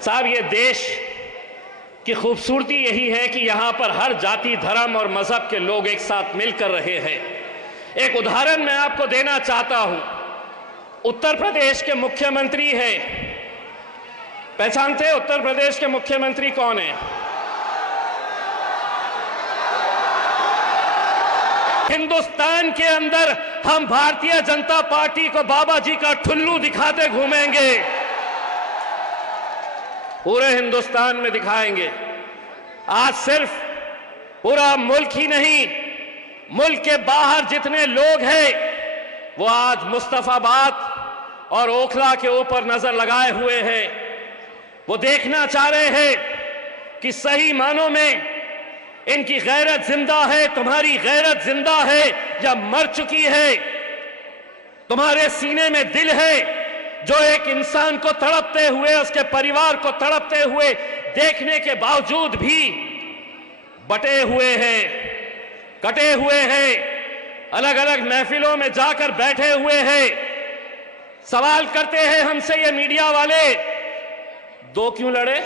साहब, ये देश की खूबसूरती यही है कि यहाँ पर हर जाति, धर्म और मजहब के लोग एक साथ मिलकर रहे हैं। एक उदाहरण मैं आपको देना चाहता हूं। उत्तर प्रदेश के मुख्यमंत्री हैं, पहचानते हैं उत्तर प्रदेश के मुख्यमंत्री कौन है? हिंदुस्तान के अंदर हम भारतीय जनता पार्टी को बाबा जी का ठुल्लू दिखाते घूमेंगे, पूरे हिंदुस्तान में दिखाएंगे। आज सिर्फ पूरा मुल्क ही नहीं, मुल्क के बाहर जितने लोग हैं वो आज मुस्तफाबाद और ओखला के ऊपर नजर लगाए हुए हैं। वो देखना चाह रहे हैं कि सही मानों में इनकी गैरत जिंदा है, तुम्हारी गैरत जिंदा है या मर चुकी है। तुम्हारे सीने में दिल है जो एक इंसान को तड़पते हुए, उसके परिवार को तड़पते हुए देखने के बावजूद भी बटे हुए हैं, कटे हुए हैं, अलग अलग महफिलों में जाकर बैठे हुए हैं। सवाल करते हैं हमसे ये मीडिया वाले, दो क्यों लड़े?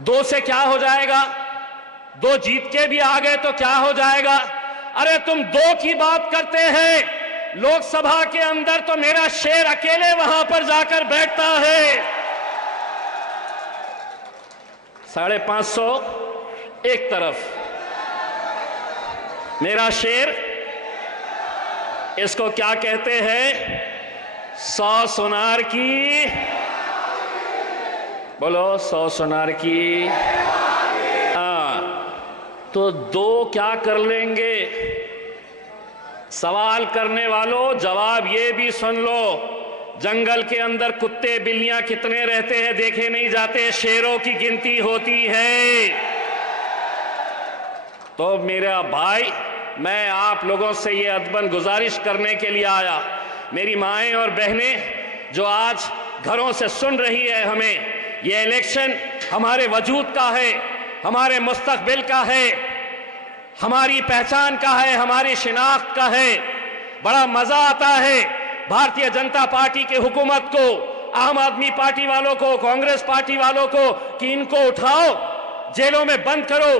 दो से क्या हो जाएगा? दो जीत के भी आ गए तो क्या हो जाएगा? अरे तुम दो की बात करते हैं, लोकसभा के अंदर तो मेरा शेर अकेले वहां पर जाकर बैठता है। 550 एक तरफ, मेरा शेर, इसको क्या कहते हैं? 100 सुनार की, बोलो 100 सुनार की। तो दो क्या कर लेंगे? सवाल करने वालों, जवाब ये भी सुन लो, जंगल के अंदर कुत्ते बिल्लियां कितने रहते हैं देखे नहीं जाते, शेरों की गिनती होती है। तो मेरा भाई, मैं आप लोगों से ये अदबन गुजारिश करने के लिए आया, मेरी माएं और बहनें जो आज घरों से सुन रही है हमें, ये इलेक्शन हमारे वजूद का है, हमारे मुस्तकबिल का है, हमारी पहचान का है, हमारी शिनाख्त का है। बड़ा मजा आता है भारतीय जनता पार्टी की हुकूमत को, आम आदमी पार्टी वालों को, कांग्रेस पार्टी वालों को कि इनको उठाओ, जेलों में बंद करो।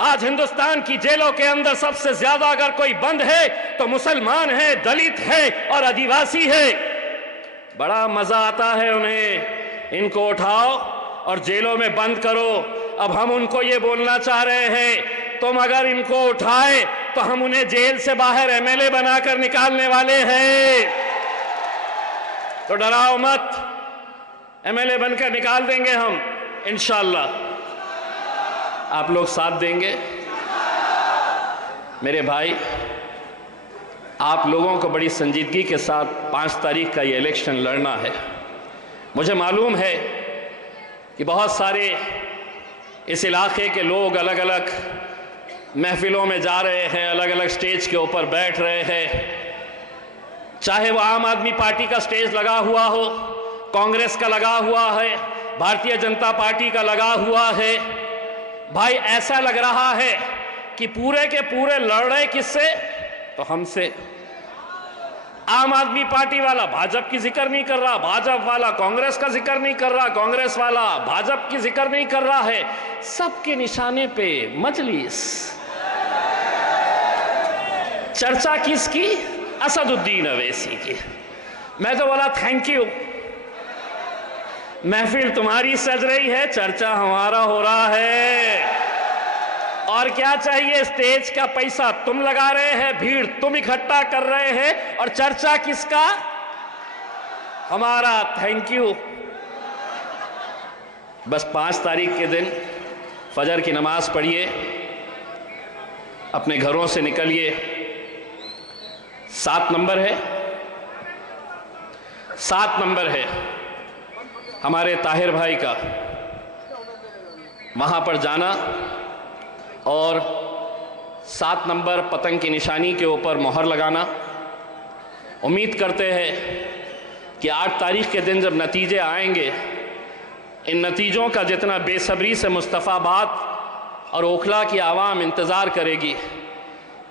आज हिंदुस्तान की जेलों के अंदर सबसे ज्यादा अगर कोई बंद है तो मुसलमान है, दलित है और आदिवासी है। बड़ा मजा आता है उन्हें, इनको उठाओ और जेलों में बंद करो। अब हम उनको ये बोलना चाह रहे हैं, तुम अगर इनको उठाए तो हम उन्हें जेल से बाहर एमएलए बनाकर निकालने वाले हैं। तो डराओ मत, एमएलए बनकर निकाल देंगे हम इंशाअल्लाह। आप लोग साथ देंगे? मेरे भाई, आप लोगों को बड़ी संजीदगी के साथ 5 तारीख का ये इलेक्शन लड़ना है। मुझे मालूम है कि बहुत सारे इस इलाके के लोग अलग अलग महफिलों में जा रहे हैं, अलग अलग स्टेज के ऊपर बैठ रहे हैं, चाहे वो आम आदमी पार्टी का स्टेज लगा हुआ हो, कांग्रेस का लगा हुआ है, भारतीय जनता पार्टी का लगा हुआ है। भाई, ऐसा लग रहा है कि पूरे के पूरे लड़ रहे किससे? तो हमसे। आम आदमी पार्टी वाला भाजपा की जिक्र नहीं कर रहा, भाजपा वाला कांग्रेस का जिक्र नहीं कर रहा, कांग्रेस वाला भाजपा की जिक्र नहीं कर रहा है। सबके निशाने पे मजलिस। चर्चा किसकी? असदुद्दीन अवैसी की। मैं तो बोला थैंक यू, महफिल तुम्हारी सज रही है, चर्चा हमारा हो रहा है। और क्या चाहिए? स्टेज का पैसा तुम लगा रहे हैं, भीड़ तुम इकट्ठा कर रहे हैं, और चर्चा किसका? हमारा। Thank you. बस 5 तारीख के दिन फजर की नमाज पढ़िए, अपने घरों से निकलिए। 7 नंबर है, 7 नंबर है हमारे ताहिर भाई का, वहां पर जाना और 7 नंबर पतंग की निशानी के ऊपर मोहर लगाना। उम्मीद करते हैं कि 8 तारीख के दिन जब नतीजे आएंगे, इन नतीजों का जितना बेसब्री से मुस्तफाबाद और ओखला की आवाम इंतज़ार करेगी,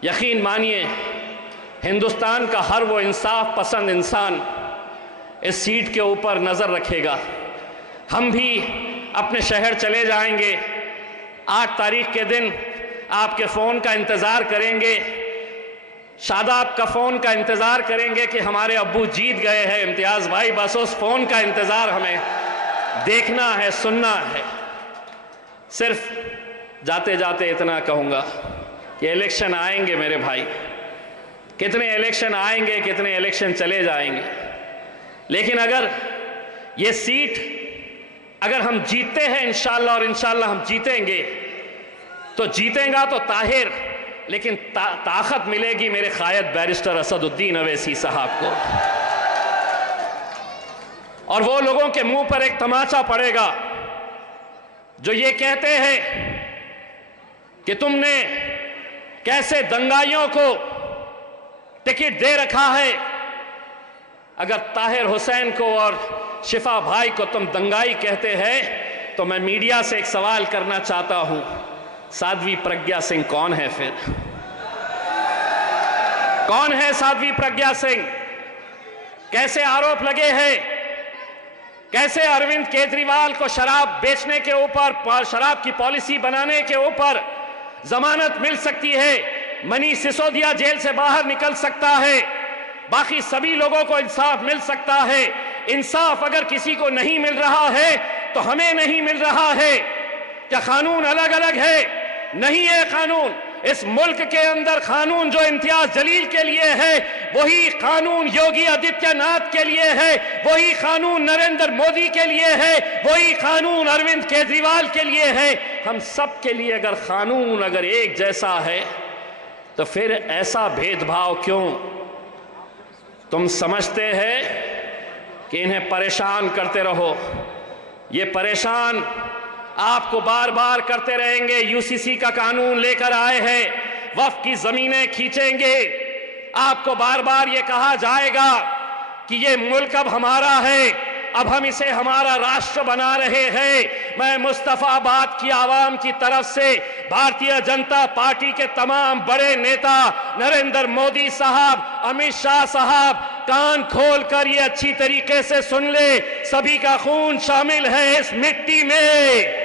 यकीन मानिए हिंदुस्तान का हर वो इंसाफ पसंद इंसान इस सीट के ऊपर नज़र रखेगा। हम भी अपने शहर चले जाएंगे। 8 तारीख के दिन आपके फ़ोन का इंतज़ार करेंगे, शादाब का फ़ोन का इंतज़ार करेंगे कि हमारे अब्बू जीत गए हैं। इम्तियाज़ भाई, बस उस फ़ोन का इंतज़ार हमें देखना है, सुनना है। सिर्फ जाते जाते इतना कहूँगा कि इलेक्शन आएंगे मेरे भाई, कितने इलेक्शन आएंगे, कितने इलेक्शन चले जाएंगे, लेकिन अगर ये सीट अगर हम जीतते हैं इंशाअल्लाह, और इंशाअल्लाह हम जीतेंगे, तो जीतेगा तो ताहिर, लेकिन ताकत मिलेगी मेरे कायद बैरिस्टर असदुद्दीन अवैसी साहब को। और वो लोगों के मुंह पर एक तमाचा पड़ेगा जो ये कहते हैं कि तुमने कैसे दंगाइयों को टिकट दे रखा है। अगर ताहिर हुसैन को और शिफा भाई को तुम दंगाई कहते हैं, तो मैं मीडिया से एक सवाल करना चाहता हूं, साध्वी प्रज्ञा सिंह कौन है फिर? कौन है साध्वी प्रज्ञा सिंह? कैसे आरोप लगे हैं, कैसे अरविंद केजरीवाल को शराब बेचने के ऊपर, शराब की पॉलिसी बनाने के ऊपर जमानत मिल सकती है, मनीष सिसोदिया जेल से बाहर निकल सकता है, बाकी सभी लोगों को इंसाफ मिल सकता है। इंसाफ अगर किसी को नहीं मिल रहा है तो हमें नहीं मिल रहा है। क्या कानून अलग अलग है? नहीं है कानून। इस मुल्क के अंदर कानून जो इम्तियाज जलील के लिए है, वही कानून योगी आदित्यनाथ के लिए है, वही कानून नरेंद्र मोदी के लिए है, वही कानून अरविंद केजरीवाल के लिए है। हम सब के लिए अगर कानून अगर एक जैसा है, तो फिर ऐसा भेदभाव क्यों? तुम समझते हैं कि इन्हें परेशान करते रहो, ये परेशान आपको बार बार करते रहेंगे। यूसीसी का कानून लेकर आए हैं, वक्फ की जमीनें खींचेंगे, आपको बार बार ये कहा जाएगा कि ये मुल्क अब हमारा है, अब हम इसे हमारा राष्ट्र बना रहे हैं। मैं मुस्तफाबाद की आवाम की तरफ से भारतीय जनता पार्टी के तमाम बड़े नेता नरेंद्र मोदी साहब, अमित शाह साहब, कान खोल कर ये अच्छी तरीके से सुन ले, सभी का खून शामिल है इस मिट्टी में।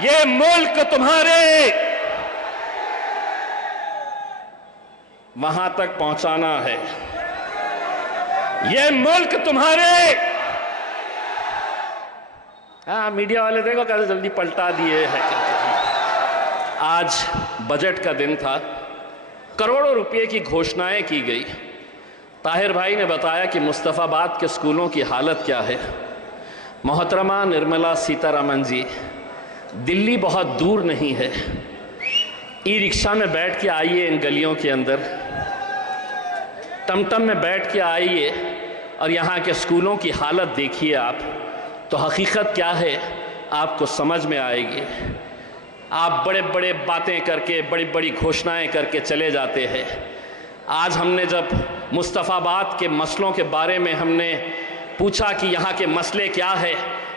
ये मुल्क तुम्हारे वहां तक पहुंचाना है, ये मुल्क तुम्हारे। हाँ, मीडिया वाले देखो कैसे जल्दी पलटा दिए हैं। आज बजट का दिन था, करोड़ों रुपए की घोषणाएं की गई। ताहिर भाई ने बताया कि मुस्तफाबाद के स्कूलों की हालत क्या है। मोहतरमा निर्मला सीतारमन जी, दिल्ली बहुत दूर नहीं है, ई रिक्शा में बैठ के आइए इन गलियों के अंदर, टमटम में बैठ के आइए और यहाँ के स्कूलों की हालत देखिए आप, तो हकीकत क्या है आपको समझ में आएगी। आप बड़े बड़े बातें करके, बड़ी बड़ी घोषणाएं करके चले जाते हैं। आज हमने जब मुस्तफाबाद के मसलों के बारे में हमने पूछा कि यहाँ के मसले क्या है,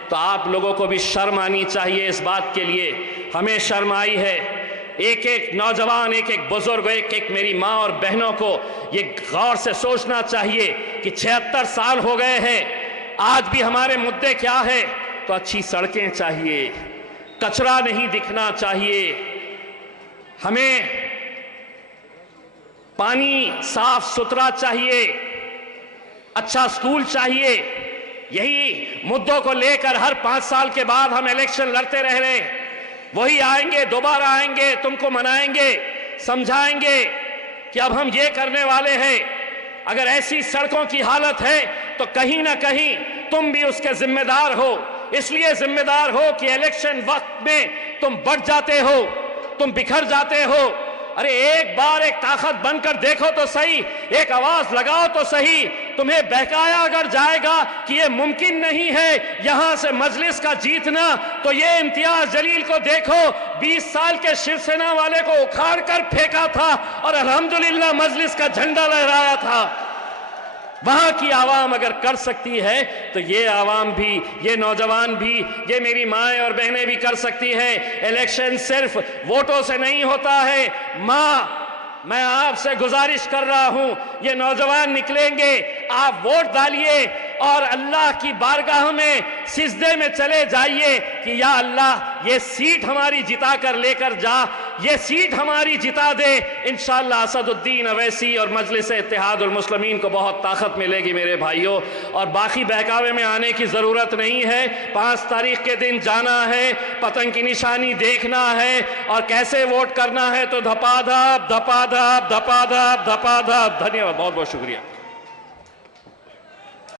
तो आप लोगों को भी शर्म आनी चाहिए इस बात के लिए। हमें शर्म आई है। एक एक नौजवान, एक एक बुजुर्ग, एक एक मेरी माँ और बहनों को ये गौर से सोचना चाहिए कि 76 साल हो गए हैं, आज भी हमारे मुद्दे क्या है? तो अच्छी सड़कें चाहिए, कचरा नहीं दिखना चाहिए, हमें पानी साफ सुथरा चाहिए, अच्छा स्कूल चाहिए। यही मुद्दों को लेकर हर 5 साल के बाद हम इलेक्शन लड़ते रह रहे हैं। वही आएंगे, दोबारा आएंगे, तुमको मनाएंगे, समझाएंगे कि अब हम ये करने वाले हैं। अगर ऐसी सड़कों की हालत है तो कहीं ना कहीं तुम भी उसके जिम्मेदार हो। इसलिए जिम्मेदार हो कि इलेक्शन वक्त में तुम बढ़ जाते हो, तुम बिखर जाते हो। अरे एक बार एक ताकत बनकर देखो तो सही, एक आवाज लगाओ तो सही। तुम्हें बहकाया अगर जाएगा कि ये मुमकिन नहीं है यहां से मजलिस का जीतना, तो ये इम्तियाज जलील को देखो, 20 साल के शिवसेना वाले को उखाड़ कर फेंका था और अल्हम्दुलिल्लाह मजलिस का झंडा लहराया था। वहां की आवाम अगर कर सकती है तो ये आवाम भी, ये नौजवान भी, ये मेरी माएँ और बहनें भी कर सकती है। इलेक्शन सिर्फ वोटों से नहीं होता है। माँ, मैं आपसे गुजारिश कर रहा हूं, ये नौजवान निकलेंगे, आप वोट डालिए और अल्लाह की बारगाह में सिजदे में चले जाइए कि या अल्लाह ये सीट हमारी जिता कर लेकर जा, ये सीट हमारी जिता दे। इंशाअल्लाह असदुद्दीन अवैसी और मजलिस इत्तेहादुल मुस्लिमीन को बहुत ताकत मिलेगी मेरे भाइयों। और बाकी बहकावे में आने की ज़रूरत नहीं है। 5 तारीख के दिन जाना है, पतंग की निशानी देखना है और कैसे वोट करना है तो धपाधप धपाधप धपाधप धपाधप। धन्यवाद, बहुत बहुत शुक्रिया।